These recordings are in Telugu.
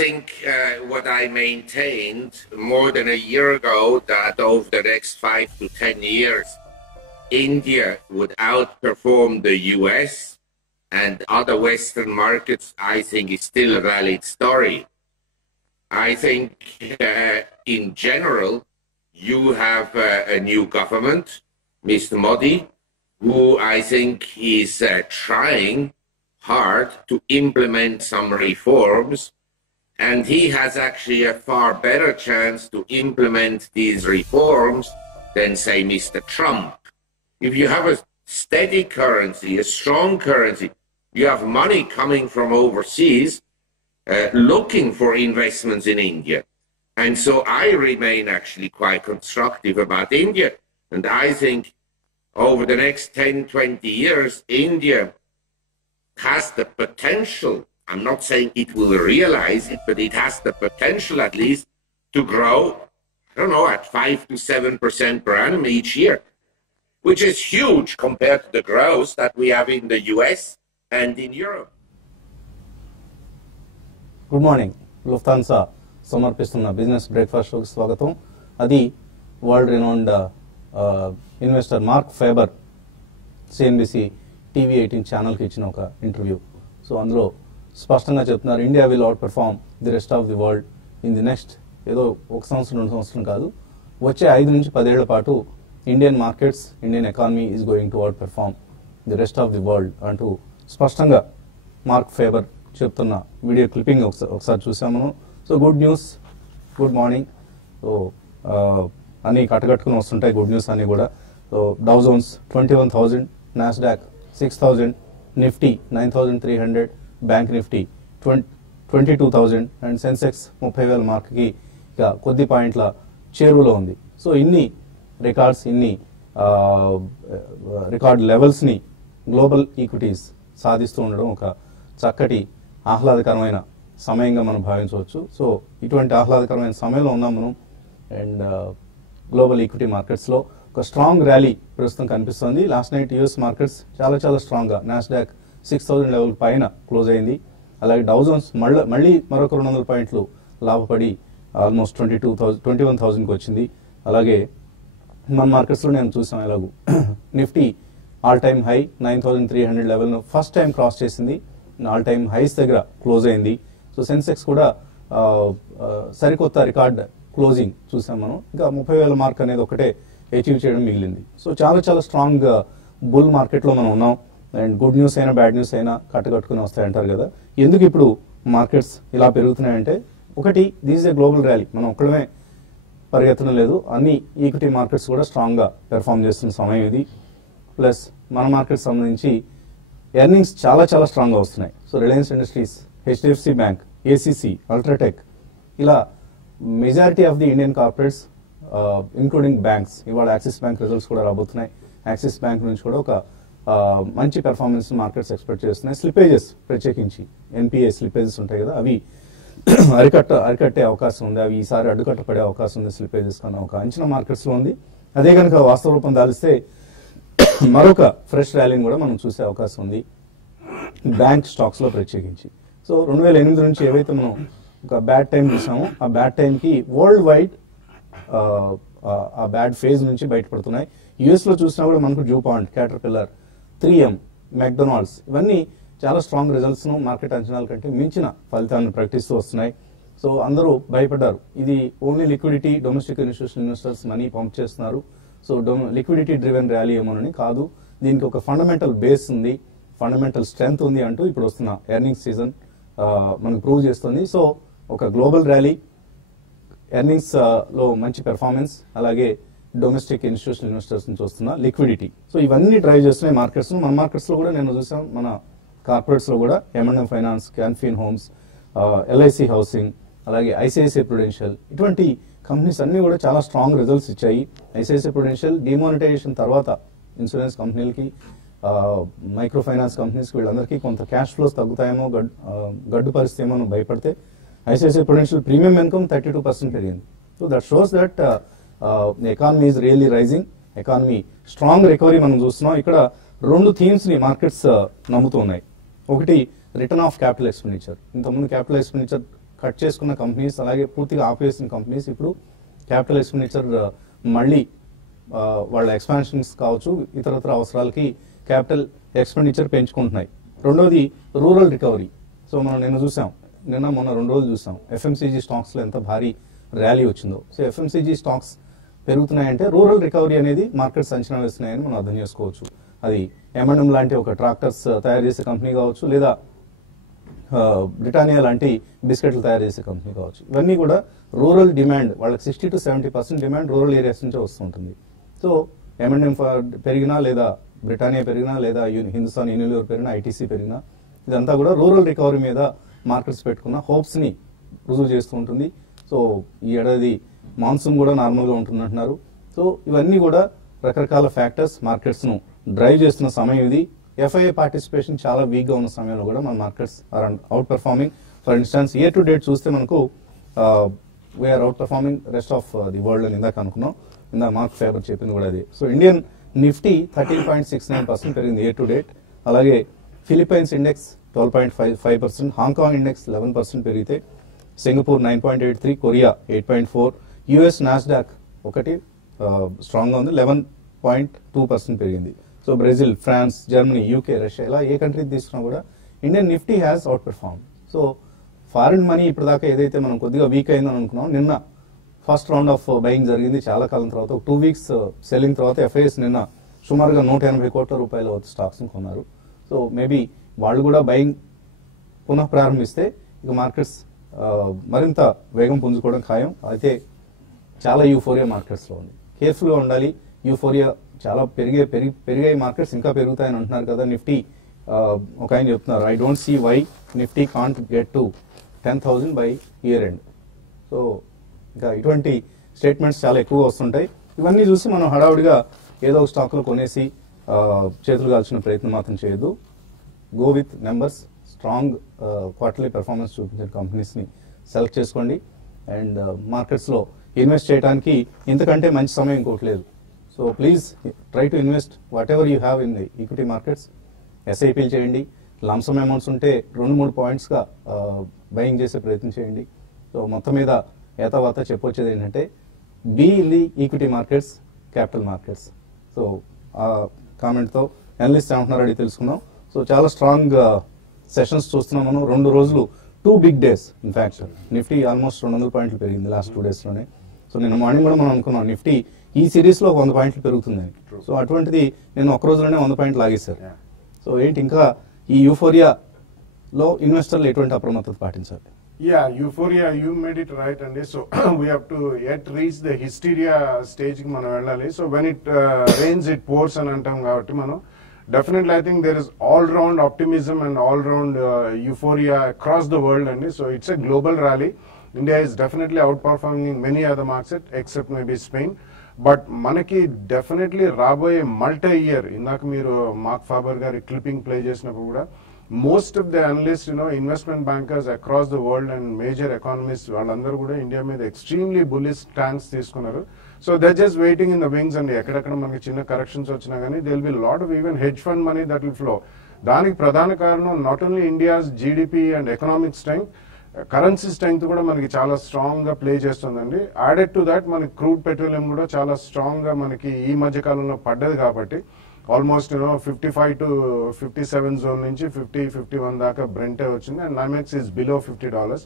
think what I maintained more than a year ago, that over the next 5 to 10 years, India would outperform the US and other Western markets, I think is still a valid story. I think in general, you have a new government, Mr. Modi, who I think is trying hard to implement some reforms, and he has actually a far better chance to implement these reforms than, say, Mr. Trump. If you have a steady currency, a strong currency, you have money coming from overseas looking for investments in India. And so I remain actually quite constructive about India. And I think over the next 10, 20 years, India has the potential, I'm not saying it will realize it, but it has the potential at least to grow, I don't know, at 5 to 7% per annum each year, which is huge compared to the growth that we have in the US and in Europe. Good morning. Lufthansa సమర్పిస్తున్న బిజినెస్ బ్రేక్ఫాస్ట్ షోకి స్వాగతం. అది world renowned investor mark fibre CNBC TV 18 ఛానల్కి ఇచ్చిన ఒక ఇంటర్వ్యూ. సో అందులో స్పష్టంగా చెప్తున్నారు, India will out perform the rest of the world in the next, ఏదో 1 సంవత్సరం 2 సంవత్సరం కాదు, వచ్చే 5 నుంచి 10 ఏళ్ల పాటు Indian markets, Indian economy is going to outperform the rest of the world అంటూ స్పష్టంగా మార్క్ ఫేబర్ చెప్తున్న వీడియో క్లిప్పింగ్ ఒకసారి చూసాం మనం. So good news, good morning. So అన్నీ కట్టగట్టుకుని వస్తుంటాయి గుడ్ న్యూస్ అన్నీ కూడా. So Dow Jones 21,000, Nasdaq 6,000, Nifty 9,300, bank Nifty 22,000 and Sensex 30,000 మార్క్కి ఇక కొద్ది పాయింట్ల చేరువలో ఉంది. సో ఇన్ని రికార్డ్స్, ఇన్ని రికార్డ్ లెవెల్స్ని గ్లోబల్ ఈక్విటీస్ సాధిస్తూ ఉండడం ఒక చక్కటి ఆహ్లాదకరమైన సమయంగా మనం భావించవచ్చు. సో ఇటువంటి ఆహ్లాదకరమైన సమయంలో ఉన్నాం మనం. అండ్ గ్లోబల్ ఈక్విటీ మార్కెట్స్లో ఒక స్ట్రాంగ్ ర్యాలీ ప్రస్తుతం కనిపిస్తుంది. లాస్ట్ నైట్ యూఎస్ మార్కెట్స్ చాలా స్ట్రాంగ్గా, నాస్డాక్ 6,000 లెవెల్ పైన క్లోజ్ అయింది. అలాగే డౌ జోన్స్ మళ్ళీ మరొక 200 పాయింట్లు లాభపడి ఆల్మోస్ట్ 21,000కి వచ్చింది. అలాగే మన మార్కెట్స్లో నేను చూసాం ఎలాగూ నిఫ్టీ ఆల్ టైమ్ హై 9,300 లెవెల్ను ఫస్ట్ టైం క్రాస్ చేసింది, ఆల్ టైమ్ హైస్ దగ్గర క్లోజ్ అయింది. సో సెన్సెక్స్ కూడా సరికొత్త రికార్డ్ క్లోజింగ్ చూసాం మనం. ఇంకా 30,000 మార్క్ అనేది ఒకటే అచీవ్ చేయడం మిగిలింది. సో చాలా స్ట్రాంగ్ బుల్ మార్కెట్లో మనం ఉన్నాం. అండ్ గుడ్ న్యూస్ అయినా బ్యాడ్ న్యూస్ అయినా కట్టుకుని వస్తాయంటారు కదా. ఎందుకు ఇప్పుడు మార్కెట్స్ ఇలా పెరుగుతున్నాయంటే, ఒకటి this is a global rally, మనం ఒక్కడమే పరిగెత్తడం లేదు, అన్ని ఈక్విటీ మార్కెట్స్ కూడా స్ట్రాంగ్గా పెర్ఫామ్ చేస్తున్న సమయం ఇది. ప్లస్ మన మార్కెట్ సంబంధించి ఎర్నింగ్స్ చాలా స్ట్రాంగ్గా వస్తున్నాయి. So Reliance Industries, HDFC bank, ACC, UltraTech, ఇలా majority of the Indian corporates including banks, ఇవాళ యాక్సిస్ బ్యాంక్ రిజల్ట్స్ కూడా రాబోతున్నాయి. యాక్సిస్ బ్యాంక్ నుంచి కూడా ఒక మంచి పెర్ఫార్మెన్స్ మార్కెట్స్ ఎక్స్పెక్ట్ చేస్తున్నాయి. స్లిపేజెస్, ప్రత్యేకించి ఎన్పిఏ స్లిపేజెస్ ఉంటాయి కదా, అవి అరికట్టే అవకాశం ఉంది. అవి ఈసారి అడ్డుకట్టపడే అవకాశం ఉంది స్లిపేజెస్ కన్నా ఒక అంచనా మార్కెట్స్లో ఉంది. అదే కనుక వాస్తవ రూపం దాలిస్తే మరొక ఫ్రెష్ ర్యాలీని కూడా మనం చూసే అవకాశం ఉంది బ్యాంక్ స్టాక్స్లో ప్రత్యేకించి. సో 2008 నుంచి ఏవైతే మనం ఒక బ్యాడ్ టైం చూసామో, ఆ బ్యాడ్ టైంకి వరల్డ్ వైడ్ ఆ బ్యాడ్ ఫేజ్ నుంచి బయటపడుతున్నాయి. యూఎస్లో చూసినా కూడా మనకు జూపాయింట్, క్యాటర్పిల్లర్, 3M, మెక్డొనాల్డ్స్, ఇవన్నీ చాలా స్ట్రాంగ్ రిజల్ట్స్ను మార్కెట్ అంచనాల కంటే మించిన ఫలితాలను ప్రకటిస్తూ వస్తున్నాయి. సో అందరూ భయపడ్డారు, ఇది only liquidity, domestic institutional investors money pump చేస్తున్నారు, సో లిక్విడిటీ డ్రివెన్ ర్యాలీ ఏమోనని. కాదు, దీనికి ఒక ఫండమెంటల్ బేస్ ఉంది, ఫండమెంటల్ స్ట్రెంగ్త్ ఉంది అంటూ ఇప్పుడు వస్తున్న ఎర్నింగ్స్ సీజన్ మనకు ప్రూవ్ చేస్తుంది. సో ఒక గ్లోబల్ ర్యాలీ, ఎర్నింగ్స్ లో మంచి పెర్ఫార్మెన్స్, అలాగే డొమెస్టిక్ ఇన్స్టిట్యూషనల్ ఇన్వెస్టర్స్ నుంచి వస్తున్న లిక్విడిటీ, సో ఇవన్నీ డ్రైవ్ చేస్తున్నాయి మార్కెట్స్. మన మార్కెట్స్ లో కూడా నేను చూసాం, మన కార్పొరేట్స్ లో కూడా M&M finance, Can Fin homes, LIC housing, అలాగే ఐసిఐసిఐ ప్రుడెన్షియల్, ఇటువంటి కంపెనీస్ అన్ని కూడా చాలా స్ట్రాంగ్ రిజల్ట్స్ ఇచ్చాయి. ఐసిఐసిఐ ప్రుడెన్షియల్ డిమానిటైజేషన్ తర్వాత ఇన్సూరెన్స్ కంపెనీలకి, మైక్రో ఫైనాన్స్ కంపెనీస్కి, వీళ్ళందరికీ కొంత క్యాష్ ఫ్లోస్ తగ్గుతాయేమో, గడ్డు పరిస్థితి ఏమో భయపడితే ఐసిఐసిఐ ప్రుడెన్షియల్ ప్రీమియం ఇన్కమ్ 32% పెరిగింది. So that shows that economy is really rising, economy strong recovery మనం చూస్తున్నాం. ఇక్కడ 2 థీమ్స్ ని మార్కెట్స్ నమ్ముతూ ఉన్నాయి. ఒకటి రిటర్న్ ఆఫ్ క్యాపిటల్ ఎక్స్పెండిచర్. ఇంతకుముందు క్యాపిటల్ ఎక్స్పెండిచర్ కట్ చేసుకున్న కంపెనీస్, అలాగే పూర్తిగా ఆపేసిన కంపెనీస్ ఇప్పుడు క్యాపిటల్ ఎక్స్పెండిచర్ మళ్ళీ వాళ్ళ ఎక్స్పాన్షన్స్ కావచ్చు, ఇతరత్ర అవసరాలకి క్యాపిటల్ ఎక్స్పెండిచర్ పెంచుకుంటున్నాయి. రెండోది రూరల్ రికవరీ. సో మనం నిన్న మొన్న 2 రోజులు చూసాం ఎఫ్ఎంసీజీ స్టాక్స్లో ఎంత భారీ ర్యాలీ వచ్చిందో. సో ఎఫ్ఎంసీజీ స్టాక్స్ పెరుగుతున్నాయంటే రూరల్ రికవరీ అనేది మార్కెట్స్ అంచనా వేస్తున్నాయని మనం అర్థం చేసుకోవచ్చు. అది M&M లాంటి ఒక ట్రాక్టర్స్ తయారు చేసే కంపెనీ కావచ్చు, లేదా బ్రిటానియా లాంటి బిస్కెట్లు తయారు చేసే కంపెనీ కావచ్చు. ఇవన్నీ కూడా రూరల్ డిమాండ్, వాళ్ళకి 60 to 70% డిమాండ్ రూరల్ ఏరియాస్ నుంచే వస్తుంటుంది. సో M&M పెరిగినా, లేదా బ్రిటానియా పెరిగినా, లేదా హిందుస్థాన్ యూనిలివర్ పెరిగినా, ఐటీసీ పెరిగినా, ఇదంతా కూడా రూరల్ రికవరీ మీద మార్కెట్స్ పెట్టుకున్న హోప్స్ని రుజువు చేస్తూ ఉంటుంది. సో ఈ ఏడాది మాన్సూన్ కూడా నార్మల్గా ఉంటుందంటున్నారు. సో ఇవన్నీ కూడా రకరకాల ఫ్యాక్టర్స్ మార్కెట్స్ను డ్రైవ్ చేస్తున్న సమయం ఇది. FII పార్టిసిపేషన్ చాలా వీక్గా ఉన్న సమయంలో కూడా మన markets are outperforming. For instance year to date చూస్తే మనకు we're outperforming rest of the world అని ఇందాక అనుకున్నాం. ఇందాక మార్క్ ఫేబర్ చెప్పింది కూడా అది. సో ఇండియన్ నిఫ్టీ 13.69% పెరిగింది ఇయర్ టు డేట్. అలాగే ఫిలిప్పైన్స్ ఇండెక్స్ 12.55%, హాంకాంగ్ ఇండెక్స్ 11% పెరిగితే, సింగపూర్ 9.83, కొరియా 8.4, యుఎస్ నాస్డాక్ ఒకటి స్ట్రాంగ్గా ఉంది 11.2% పెరిగింది. So Brazil, France, Germany, UK, Russia, ఇలా ఏ కంట్రీ తీసుకున్నా కూడా Indian Nifty has outperform. So foreign money ఇప్పటిదాకా ఏదైతే మనం కొద్దిగా వీక్ అయిందని అనుకున్నాం, నిన్న ఫస్ట్ రౌండ్ ఆఫ్ బయింగ్ జరిగింది చాలా కాలం తర్వాత. 2 weeks సెల్లింగ్ తర్వాత FIS నిన్న సుమారుగా 180 కోట్ల రూపాయల స్టాక్స్ కొన్నారు. సో మేబీ వాళ్ళు కూడా బయింగ్ పునః ప్రారంభిస్తే ఇక మార్కెట్స్ మరింత వేగం పుంజుకోవడం ఖాయం. అయితే చాలా యూఫోరియా మార్కెట్స్లో ఉంది, కేర్ఫుల్గా ఉండాలి. యూఫోరియా చాలా పెరిగాయి మార్కెట్స్, ఇంకా పెరుగుతాయని అంటున్నారు కదా. నిఫ్టీ ఒక ఆయన చెప్తున్నారు, I don't see why Nifty can't get to 10,000 by year end. So ఇంకా ఇటువంటి స్టేట్మెంట్స్ చాలా ఎక్కువగా వస్తుంటాయి. ఇవన్నీ చూసి మనం హడావుడిగా ఏదో ఒక స్టాక్లు కొనేసి చేతులు కాల్చిన ప్రయత్నం మాత్రం చేయొద్దు. Go with numbers, strong quarterly performance చూపించిన కంపెనీస్ని సెలెక్ట్ చేసుకోండి. అండ్ మార్కెట్స్లో ఇన్వెస్ట్ చేయడానికి ఇంతకంటే మంచి సమయం ఇంకోటి లేదు. So please try to invest whatever you have in the equity markets. SIPలు చేయండి, లంసమ్ అమౌంట్స్ ఉంటే 2-3 పాయింట్స్గా బయింగ్ చేసే ప్రయత్నం చేయండి. సో మొత్తం మీద ఏతావాత చెప్పొచ్చేది ఏంటంటే be in the equity markets, capital markets. So ఆ కామెంట్తో అనలిస్ట్ ఏమంటున్నారు అడిగి తెలుసుకుందాం. సో చాలా స్ట్రాంగ్ సెషన్స్ చూస్తున్నాం మనం. 2 రోజులు 2 big days. In fact Nifty almost 200 పాయింట్లు పెరిగింది లాస్ట్ 2 daysలోనే. సో నిన్న మార్నింగ్ కూడా మనం అనుకున్నాం నిఫ్టీ ఈ సిరీస్లో 100 పాయింట్లు పెరుగుతుందని. సో అటువంటిది నేను ఒక రోజులోనే 100 పాయింట్లు లాగేశారు. సో ఏంటి ఇంకా ఈ యూఫోరియాలో ఇన్వెస్టర్లు ఎటువంటి అప్రమత్తత పాటించాలి? Yeah, euphoria, you made it right, and so we have to yet reach the hysteria stage ki manam vellali. So when it rains it pours and antam kabatti manam definitely I think there is all round optimism and all round euphoria across the world, and so it's a global rally. India is definitely outperforming many other markets except maybe Spain. But manaki definitely raboye multi year indak meeru Mark Faber gari clipping play chesinappudu kuda most of the analysts, investment bankers across the world and major economists, వాళ్ళందరూ కూడా ఇండియా మీద ఎక్స్ట్రీమ్లీ బుల్లిష్ స్టాన్స్ తీసుకున్నారు. So they just waiting in the wings అండి. ఎక్కడెక్కడ మనకి చిన్న కరెక్షన్స్ వచ్చినా కానీ they will be lot of even hedge fund money that will flow. దానికి ప్రధాన కారణం not only India's GDP and economic strength, currency strength కూడా మనకి చాలా స్ట్రాంగ్ గా ప్లే చేస్తుందండి. యాడెడ్ టు దాట్ మనకి క్రూడ్ పెట్రోలియం కూడా చాలా స్ట్రాంగ్ గా మనకి ఈ మధ్య కాలంలో పడ్డది కాబట్టి ఆల్మోస్ట్ 55 to 57 జోన్ నుంచి 50-51 దాకా బ్రెంటే వచ్చింది. And NYMEX is below $50.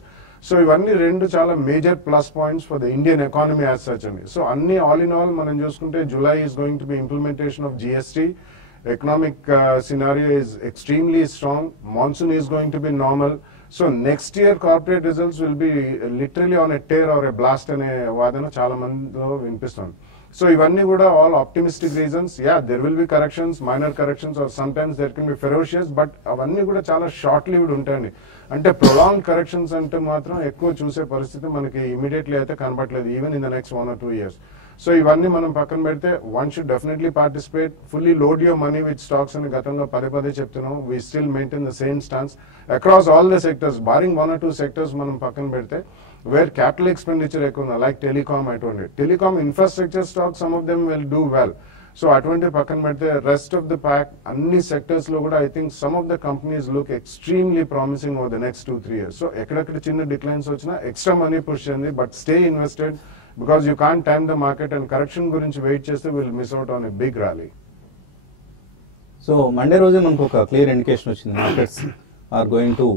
So ఇవన్నీ రెండు చాలా major plus points for the Indian economy as such అండి. సో అన్ని ఆల్ ఇన్ ఆల్ మనం చూసుకుంటే July is going to be implementation of GST. Economic scenario is extremely strong. Monsoon is going to be normal. So next year corporate results will be literally on a tear or a blast అనే వాదన చాలా మందిలో వినిపిస్తుంది. So ఇవన్నీ కూడా all optimistic reasons. Yeah, there will be corrections, minor corrections, or sometimes there can be ferocious, but అవన్నీ కూడా చాలా షార్ట్ లివ్డ్ ఉంటాయండి. అంటే ప్రొలాంగ్ కరెక్షన్స్ అంటే మాత్రం ఎక్కువ చూసే పరిస్థితి మనకి ఇమీడియట్లీ అయితే కనపట్లేదు, even in the next 1 or 2 years. So ఇవన్నీ మనం పక్కన పెడితే one should definitely participate, fully load your money with stocks అని గతంలో పదే చెప్తున్నాం. We still maintain the same stance across all the sectors, barring 1 or 2 sectors మనం పక్కన పెడితే where capital expenditure ఎక్కువ ఉంది, like telecom అటువంటి. Telecom infrastructure stocks, some of them will do well. So అటువంటి పక్కన పెడితే రెస్ట్ ఆఫ్ ద ప్యాక్ అన్ని సెక్టర్స్ లో కూడా I think some of the companies look extremely promising over the next 2-3 years. So ఎక్కడెక్కడ చిన్న డిక్లైన్స్ వచ్చినా ఎక్స్ట్రా మనీ పుష్ చేయండి, but stay invested because you can't time the market. And correction గురించి వెయిట్ చేస్తే will miss out on a big rally. So Monday రోజే మనకు ఒక క్లియర్ ఇండికేషన్ వచ్చింది, markets are going to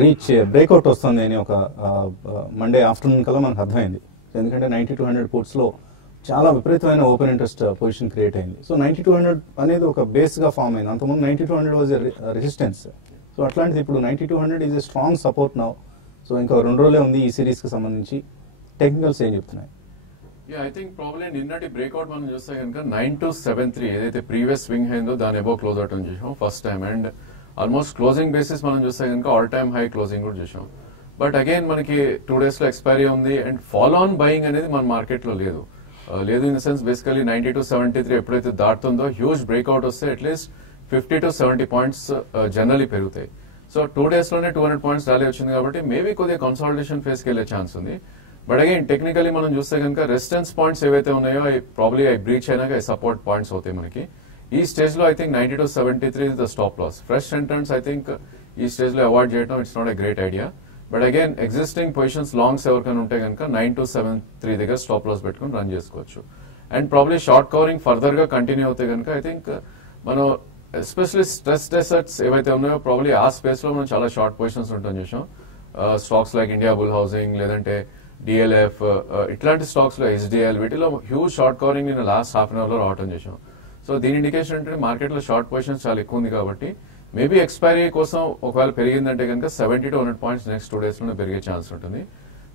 reach breakout వస్తుంది అని ఒక మండే ఆఫ్టర్నూన్ కల్లా మనకు అర్థమైంది. ఎందుకంటే 9200 పుట్స్లో చాలా విపరీతమైన ఓపెన్ ఇంట్రెస్ట్ పొజిషన్ క్రియేట్ అయింది. సో 9200 అనేది ఒక బేస్గా ఫామ్ అయింది. అంతకుముందు 9200 వాజ్ రెసిస్టెన్స్. సో అట్లాంటిది ఇప్పుడు 9200 is a strong support now. So ఇంకా 2 రోజులే ఉంది ఈ సిరీస్కి సంబంధించి. టెక్నికల్స్ ఏం చెప్తున్నాయి? ఐ థింక్ ప్రాబ్లీ నిన్నటి బ్రేక్అవుట్ మనం చూస్తే కనుక 9273 ఏదైతే ప్రీవియస్ స్వింగ్ అయిందో దాని అబౌవ్ క్లోజ్ అవుట్ అని చూసాం first time. And almost closing basis మనం చూస్తే కనుక ఆల్ టైమ్ హై క్లోజింగ్ కూడా చూసాం. బట్ అగైన్ మనకి 2 days లో ఎక్స్పైరీ ఉంది అండ్ ఫాలో ఆన్ బయింగ్ అనేది మన మార్కెట్ లో లేదు ఇన్ ద సెన్స్ బేసికలీ 9273 ఎప్పుడైతే దాటుతుందో హ్యూజ్ బ్రేక్అవుట్ వస్తే అట్లీస్ట్ 50 to 70 పాయింట్స్ జనరలీ పెరుగుతాయి. సో 2 days లోనే 200 పాయింట్స్ ర్యాలీ వచ్చింది కాబట్టి మేబీ కొద్దిగా కన్సాలిడేషన్ ఫేస్కి వెళ్ళే ఛాన్స్ ఉంది. బట్ అగైన్ టెక్నికలీ మనం చూస్తే కనుక రెసిస్టెన్స్ పాయింట్స్ ఏవైతే ఉన్నాయో అవి ప్రాబ్లీ అవి బ్రీచ్ అయినాక సపోర్ట్ పాయింట్స్ అవుతాయి మనకి. ఈ స్టేజ్ లో I think 9273 is the stop loss. Fresh entrance I think ఈ స్టేజ్ లో అవాయిడ్ చేయడం it's not a great idea. But again existing positions longs ఎవరికైనా ఉంటే కనుక 9273 దగ్గర స్టాప్ లాస్ పెట్టుకుని రన్ చేసుకోవచ్చు. And probably short covering further గా కంటిన్యూ అవుతాయి కనుక ఐ థింక్ మనం ఎస్పెషల్లీ స్ట్రెస్ డెసర్ట్స్ ఏవైతే ఉన్నాయో ప్రాబ్లీ ఆ స్పేస్ లో మనం చాలా షార్ట్ పొజిషన్స్ ఉంటాం చూసాం. Stocks like India bull housing లేదంటే డిఎల్ఎఫ్ ఇట్లాంటి స్టాక్స్ లో HDL వీటిలో హ్యూజ్ షార్ట్ కవరింగ్ నేను లాస్ట్ హాఫ్ అన్ అవర్ లో రావటం చేసాం. సో దీని ఇండికేషన్ అంటే మార్కెట్ లో షార్ట్ పొజిషన్స్ చాలా ఎక్కువ ఉంది కాబట్టి మేబీ ఎక్స్పైరీ కోసం ఒకవేళ పెరిగిందంటే కనుక 70 to 100 పాయింట్స్ నెక్స్ట్ 2 days లోనే పెరిగే ఛాన్స్ ఉంటుంది.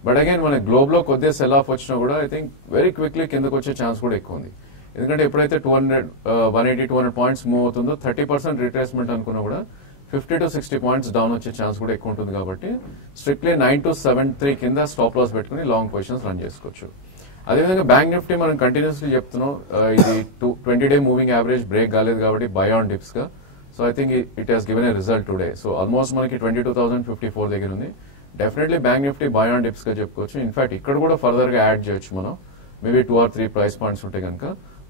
బట్ అగైన్ మన గ్లోబ్ లో కొద్దిగా సెల్ ఆఫ్ వచ్చినా కూడా ఐ థింక్ వెరీ క్విక్లీ కిందకు వచ్చే ఛాన్స్ కూడా ఎక్కువ ఉంది. ఎందుకంటే ఎప్పుడైతే 180-200 పాయింట్స్ మూవ్ అవుతుందో 30% రిట్రేస్మెంట్ అనుకున్నా కూడా 50 to 60 పాయింట్స్ డౌన్ వచ్చే ఛాన్స్ కూడా ఎక్కువ ఉంటుంది కాబట్టి స్ట్రిక్ట్లీ 9273 కింద స్టాప్ లాస్ పెట్టుకుని లాంగ్ పొజిషన్స్ రన్ చేసుకోవచ్చు. అదేవిధంగా బ్యాంక్ నిఫ్టీ మనం కంటిన్యూస్లీ చెప్తున్నాం ఇది 20-day మూవింగ్ యావరేజ్ బ్రేక్ కాలేదు కాబట్టి బై ఆన్ డిప్స్ గా. So I think it has given a result today. So almost మనకి 22,054 దగ్గర ఉంది. Definitely bank Nifty by on dips గా చెప్పుకోవచ్చు. ఇన్ఫాక్ట్ ఇక్కడ కూడా ఫర్దర్ గా యాడ్ చేయొచ్చు మనం మేబీ 2 or 3 ప్రైస్ పాయింట్స్ ఉంటే కనుక.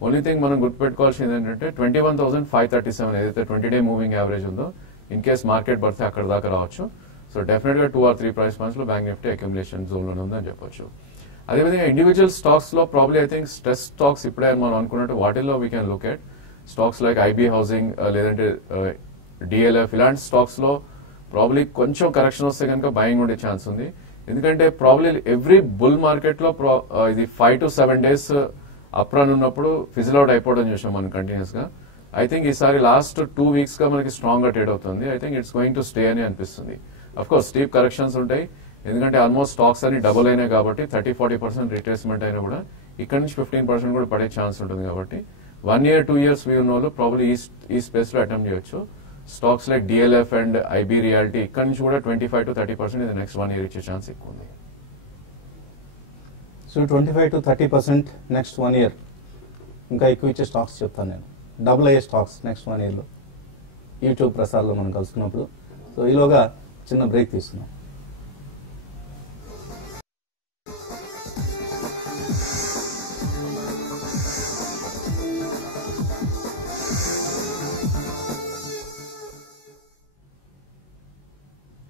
ఓన్లీ థింగ్ మనం గుర్తుపెట్టుకోవాల్సింది ఏంటంటే 21,537 ఏదైతే 20-day మూవింగ్ యావరేజ్ ఉందో ఇన్ కేస్ మార్కెట్ పడితే అక్కడ దాకా రావచ్చు. సో డెఫినెట్ గా 2 or 3 ప్రైస్ పాయింట్స్ లో బ్యాంక్ నిఫ్టీ అక్యుములేషన్ జోన్ లోనే ఉందని చెప్పొచ్చు. అదేవిధంగా ఇండివిజువల్ స్టాక్స్ లో probably I think stress stocks ఇప్పుడే మనం అనుకున్నట్టు వాటిల్లో we can look at stocks like IB housing లేదంటే డిఎల్ఎఫ్ ఇలాంటి స్టాక్స్ లో ప్రాబ్లీ కొంచెం కరెక్షన్ వస్తే కనుక బయింగ్ ఉండే ఛాన్స్ ఉంది. ఎందుకంటే ప్రాబ్లీ ఎవ్రీ బుల్ మార్కెట్ లో ఇది 5 to 7 days అప్ రన్ ఉన్నప్పుడు ఫిజిల్ అవుట్ అయిపోవడం చూసాం మనం కంటిన్యూస్ గా. ఐ థింక్ ఈసారి లాస్ట్ 2 weeks గా మనకి స్ట్రాంగ్ గా ట్రేడ్ అవుతుంది. I think it's going to stay అని అనిపిస్తుంది. అఫ్ కోర్స్ స్టీప్ కరెక్షన్స్ ఉంటాయి ఎందుకంటే ఆల్మోస్ట్ స్టాక్స్ అన్ని డబుల్ అయినాయి కాబట్టి 30-40% రిట్రేస్మెంట్ అయినా కూడా ఇక్కడ నుంచి 15% కూడా పడే ఛాన్స్ ఉంటుంది కాబట్టి 1 year 2 years వీ ఉన్న వాళ్ళు ప్రాబ్లీ ఈ స్పేస్ లో అటెంప్ట్ చేయొచ్చు. Stocks like DLF and IB reality ఇక్కడ నుంచి కూడా 25 to 30% ఇది నెక్స్ట్ 1 year ఇచ్చే ఛాన్స్ ఎక్కువ ఉంది. సో 25 to 30% నెక్స్ట్ 1 year ఇంకా ఎక్కువ ఇచ్చే స్టాక్స్ చెప్తాను నేను. డబుల్ అయ్యే స్టాక్స్ నెక్స్ట్ 1 year లో యూట్యూబ్ ప్రసార్లో మనం కలుసుకున్నప్పుడు. సో ఈలోగా చిన్న బ్రేక్ తీసుకున్నాం.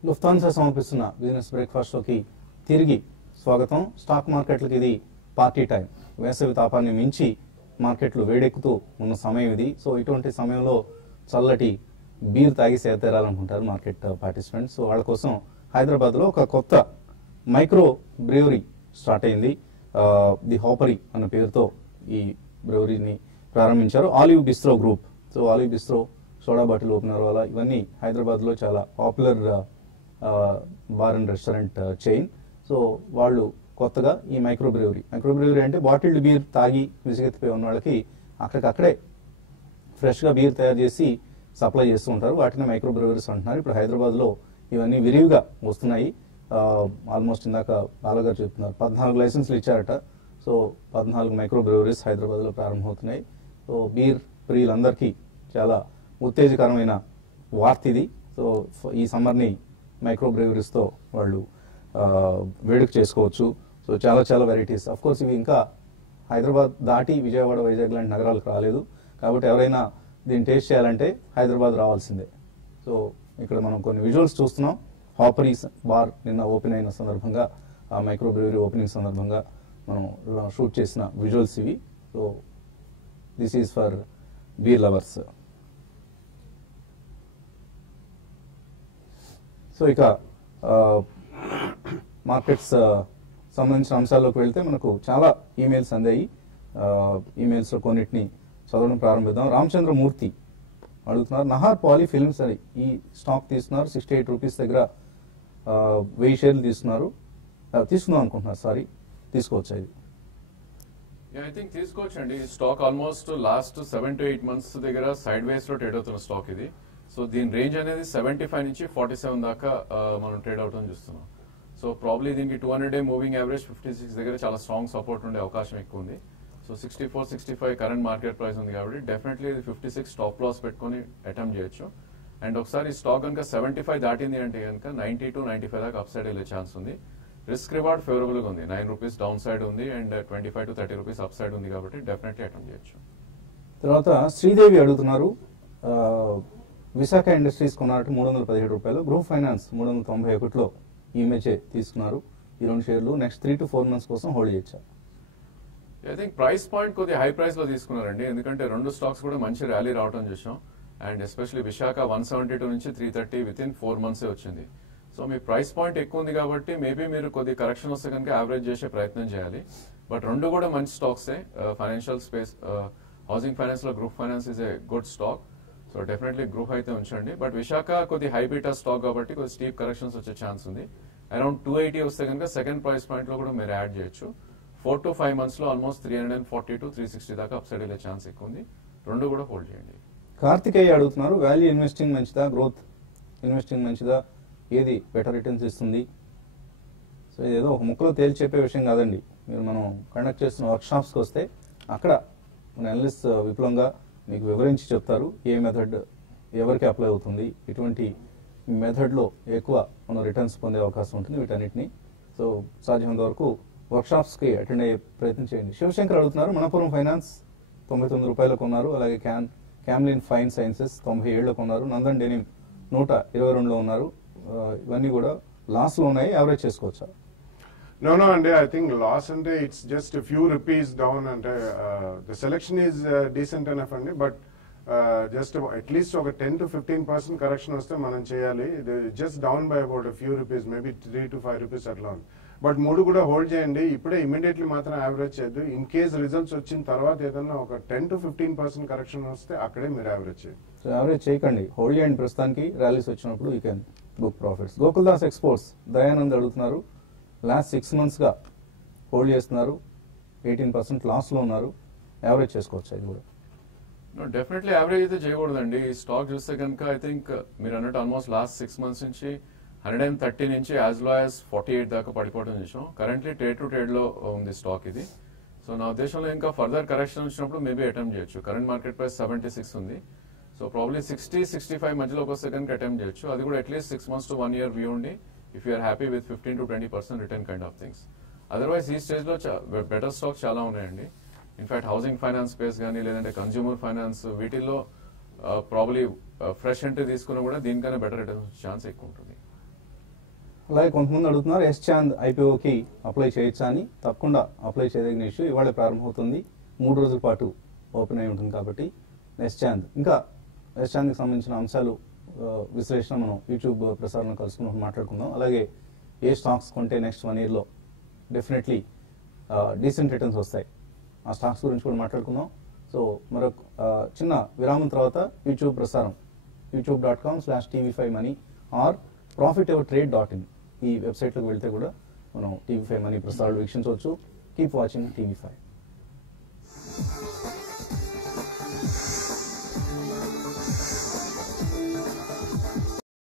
లుఫ్తాన్సా సమర్పిస్తున్న బిజినెస్ బ్రేక్ఫాస్ట్ షోకి తిరిగి స్వాగతం. స్టాక్ మార్కెట్లకు ఇది పార్టీ టైం. వేసవి తాపాన్ని మించి మార్కెట్లు వేడెక్కుతూ ఉన్న సమయం ఇది. సో ఇటువంటి సమయంలో చల్లటి బీర్ తాగి సేతేరాలనుకుంటారు మార్కెట్ పార్టిసిపెంట్స్. సో వాళ్ళ కోసం హైదరాబాద్లో ఒక కొత్త మైక్రో బ్రేవరీ స్టార్ట్ అయింది. ది హాపరీ అన్న పేరుతో ఈ బ్రేవరీని ప్రారంభించారు olive bistro group. So olive bistro, soda bottle opener వాళ్ళ ఇవన్నీ హైదరాబాద్లో చాలా popular bar and restaurant chain. So వాళ్ళు కొత్తగా ఈ మైక్రో బ్రేవరీ అంటే బాటిల్డ్ బీర్ తాగి విసిగెత్తిపోయి ఉన్న వాళ్ళకి అక్కడికక్కడే ఫ్రెష్గా బీర్ తయారు చేసి సప్లై చేస్తూ ఉంటారు. వాటిని మైక్రో బ్రేవరీస్ అంటున్నారు. ఇప్పుడు హైదరాబాద్లో ఇవన్నీ విరివిగా వస్తున్నాయి. ఆల్మోస్ట్ ఇందాక బాలగారు చెప్తున్నారు 14 లైసెన్స్లు ఇచ్చారట. సో 14 మైక్రో బ్రేవరీస్ హైదరాబాద్లో ప్రారంభమవుతున్నాయి. సో బీర్ ప్రియులందరికీ చాలా ఉత్తేజకరమైన వార్త ఇది. సో ఈ సమ్మర్ని మైక్రో బ్రేవరీస్తో వాళ్ళు వేడుక చేసుకోవచ్చు. సో చాలా వెరైటీస్. అఫ్ కోర్స్ ఇవి ఇంకా హైదరాబాద్ దాటి విజయవాడ, వైజాగ్ లాంటి నగరాలకు రాలేదు. కాబట్టి ఎవరైనా దీన్ని టేస్ట్ చేయాలంటే హైదరాబాద్ రావాల్సిందే. సో ఇక్కడ మనం కొన్ని విజువల్స్ చూస్తున్నాం. హాపరీస్ బార్ నిన్న ఓపెన్ అయిన సందర్భంగా, ఆ మైక్రో బ్రూవరీ ఓపెనింగ్ సందర్భంగా మనం షూట్ చేసిన విజువల్స్ ఇవి. So this is for beer lovers. So ఇక మార్కెట్స్ సంబంధించిన అంశాల్లోకి వెళ్తే మనకు చాలా ఈమెయిల్స్ అందాయి. ఈమెయిల్స్లో కొన్నిటిని చదవడం ప్రారంభిద్దాం. రామచంద్రమూర్తి అడుగుతున్నారు, నహార్ పాలీ ఫిల్మ్స్ అని ఈ స్టాక్ తీసుకున్నారు. 68 రూపీస్ దగ్గర 1000 షేర్లు తీసుకుందాం అనుకుంటున్నారు. సారీ, తీసుకోవచ్చా ఇది? ఐ థింక్ తీసుకోవచ్చు అండి. Stock almost last 7 to 8 months దగ్గర సైడ్ వేస్ లో ట్రేడ్ అవుతున్న స్టాక్ ఇది. సో దీని రేంజ్ అనేది 75 నుంచి 47 దాకా మనం ట్రేడ్ అవటం చూస్తున్నాం. సో ప్రాబ్లీ దీనికి 200-day మూవింగ్ యావరేజ్ 56 దగ్గర చాలా స్ట్రాంగ్ సపోర్ట్ ఉండే అవకాశం ఎక్కువ ఉంది. సో 64-65 కరెంట్ మార్కెట్ ప్రైస్ ఉంది కాబట్టి డెఫినెట్లీ 56 స్టాప్ లాస్ పెట్టుకుని అటెంప్ట్ చేయొచ్చు. అండ్ ఒకసారి స్టాక్ కనుక 75 దాటింది అంటే కనుక 90 to 95 దాకా అప్ సైడ్ వెళ్ళే ఛాన్స్ ఉంది. రిస్క్ రివార్డ్ ఫేవరబుల్ గా ఉంది. 9 రూపీస్ డౌన్ సైడ్ ఉంది and 25 to 30 rupees up side ఉంది కాబట్టి డెఫినెట్లీ అటెంప్ట్ చేయొచ్చు. తర్వాత శ్రీదేవి అడుగుతున్నారు, విశాఖ ఇండస్ట్రీస్ కొన్నారట 317 రూపాయలు. గృహ ఫైనాన్స్ 391లో ఈ మధ్య తీసుకున్నారు ఈ 2 షేర్లు. నెక్స్ట్ 3 to 4 months కోసం హోల్డ్ చేయొచ్చా? ఐ థింక్ ప్రైస్ పాయింట్ కొద్దిగా హై ప్రైస్ లో తీసుకున్నారండి. ఎందుకంటే 2 స్టాక్స్ కూడా మంచి ర్యాలీ రావడం చూసాం. అండ్ ఎస్పెషల్లీ విశాఖ 172 నుంచి 330 వితిన్ 4 months వచ్చింది. సో మీ ప్రైస్ పాయింట్ ఎక్కువ ఉంది కాబట్టి మేబీ మీరు కొద్ది కరెక్షన్ వస్తే కనుక యావరేజ్ చేసే ప్రయత్నం చేయాలి. బట్ 2 కూడా మంచి స్టాక్సే. ఫైనాన్షియల్ స్పేస్, హౌసింగ్ ఫైనాన్స్ లో group finance is a good stock. So definitely group అయితే ఉంచండి. బట్ విశాఖ కొద్ది హై బీటా స్టాక్ కాబట్టి కొద్ది స్టీప్ కరెక్షన్స్ వచ్చే ఛాన్స్ ఉంది. అరౌండ్ 280 వస్తే కనుక సెకండ్ ప్రైస్ పాయింట్ లో కూడా మీరు యాడ్ చేయొచ్చు. 4 to 5 months లో ఆల్మోస్ట్ 340 to 360 దాకా అప్ సైడ్ వెళ్ళే ఛాన్స్ ఎక్కువ ఉంది. 2 కూడా హోల్డ్ చేయండి. కార్తికేయ అడుగుతున్నారు, వాల్యూ ఇన్వెస్టింగ్ మంచిదా, గ్రోత్ ఇన్వెస్టింగ్ మంచిదా, ఏది బెటర్ రిటర్న్స్ ఇస్తుంది? సో ఇదేదో ఒక ముక్కలో తేల్చి చెప్పే విషయం కాదండి. మనం కండక్ట్ చేస్తున్న వర్క్షాప్స్కి వస్తే అక్కడ మన అనలిస్ట్ విపులంగా మీకు వివరించి చెప్తారు ఏ మెథడ్ ఎవరికి అప్లై అవుతుంది, ఇటువంటి మెథడ్లో ఎక్కువ మనం రిటర్న్స్ పొందే అవకాశం ఉంటుంది వీటన్నిటిని. సో సాధ్యమైనంత వరకు వర్క్షాప్స్కి అటెండ్ అయ్యే ప్రయత్నం చేయండి. శివశంకర్ అడుగుతున్నారు, మనపురం ఫైనాన్స్ 99 రూపాయలకు ఉన్నారు. అలాగే క్యామ్లిన్ ఫైన్ సైన్సెస్ 97లో ఉన్నారు. నందన్ డెనిమ్ 122లో ఉన్నారు. ఇవన్నీ కూడా లాస్లో ఉన్నాయి. యావరేజ్ చేసుకోవచ్చా? No, Andy, I think loss and it's just a few rupees down and the selection is decent enough, Andy, but just at least over 10 to 15% correction vaste manam cheyali. Just down by about a few rupees, maybe 3 to 5 rupees atla undi. But మూడు కూడా హోల్డ్ చేయండి. ఇప్పుడే ఇమీడియట్లీ మాత్రం యావరేజ్ చేయొద్దు. ఇన్ కేస్ రిజల్ట్స్ వచ్చిన తర్వాత ఏదన్నా ఒక 10 to 15% కరెక్షన్ వస్తే అక్కడే మీరు యావరేజ్ చేయండి. సో యావరేజ్ చేయకండి, హోల్డ్ చేయండి. ప్రస్తుతానికి ర్యాలీస్ వచ్చినప్పుడు you can book profits. Gokuldas exports Dayanand అడుగుతున్నారు, లాస్ట్ 6 monthsగా హోల్డ్ చేస్తున్నారు, 18% లాస్లో ఉన్నారు. యావరేజ్ చేసుకోవచ్చు ఇది కూడా? డెఫినెట్లీ యావరేజ్ అయితే చేయకూడదండి. ఈ స్టాక్ చూస్తే కనుక ఐ థింక్ మీరు అన్నట్టు ఆల్మోస్ట్ లాస్ట్ 6 months నుంచి 130 నుంచి యాజ్ లో యాజ్ 48 దాకా పడిపోవడం చూసాం. కరెంట్లీ ట్రేడ్ టు ట్రేడ్ లో ఉంది స్టాక్ ఇది. సో నా ఉద్దేశంలో ఇంకా ఫర్దర్ కరెక్షన్ వచ్చినప్పుడు మేబీ అటెంప్ట్ చేయొచ్చు. కరెంట్ మార్కెట్ ప్రైస్ 76 ఉంది. సో ప్రాబ్లీ 60-65 మధ్యలోకి వస్తే కనుక అటెంప్ట్ చేయొచ్చు. అది కూడా at least 6 months to 1 year view ఉండి if you're happy with 15 to 20% return kind of things. Otherwise ఈ స్టేజ్ లో బెటర్ స్టాక్స్ చాలా ఉన్నాయండి. ఇన్ఫాక్ట్ హౌసింగ్ ఫైనాన్స్ స్పేస్ కానీ లేదంటే కన్స్యూమర్ ఫైనాన్స్ వీటిల్లో ప్రాబ్లీ ఫ్రెష్ ఎంట్రీ తీసుకున్నా కూడా దీనికన్నా బెటర్ రిటర్న్స్ ఛాన్స్ ఎక్కువ ఉంటుంది. అలాగే కొంతమంది అడుగుతున్నారు ఎస్ చాంద్ ఐపీఓకి అప్లై చేయొచ్చా అని. తప్పకుండా అప్లై చేయదగిన ఇష్యూ. ఇవాళ ప్రారంభమవుతుంది, 3 రోజుల పాటు ఓపెన్ అయి ఉంటుంది కాబట్టి ఎస్ చాంద్. ఇంకా ఎస్ చాంద్కి సంబంధించిన అంశాలు విశ్లేషణ మనం యూట్యూబ్ ప్రసారంలో కలుసుకున్నప్పుడు మాట్లాడుకుందాం. అలాగే ఏ స్టాక్స్ కొంటే నెక్స్ట్ 1 yearలో డెఫినెట్లీ డీసెంట్ రిటర్న్స్ వస్తాయి, ఆ స్టాక్స్ గురించి కూడా మాట్లాడుకుందాం. సో మరొక చిన్న విరామం తర్వాత యూట్యూబ్ ప్రసారం youtube.com/tv5money ఆర్ profitevertrade.in ఈ వెబ్సైట్లోకి వెళ్తే కూడా మనం TV5 Money ప్రసారాలు వీక్షించవచ్చు. Keep watching TV5.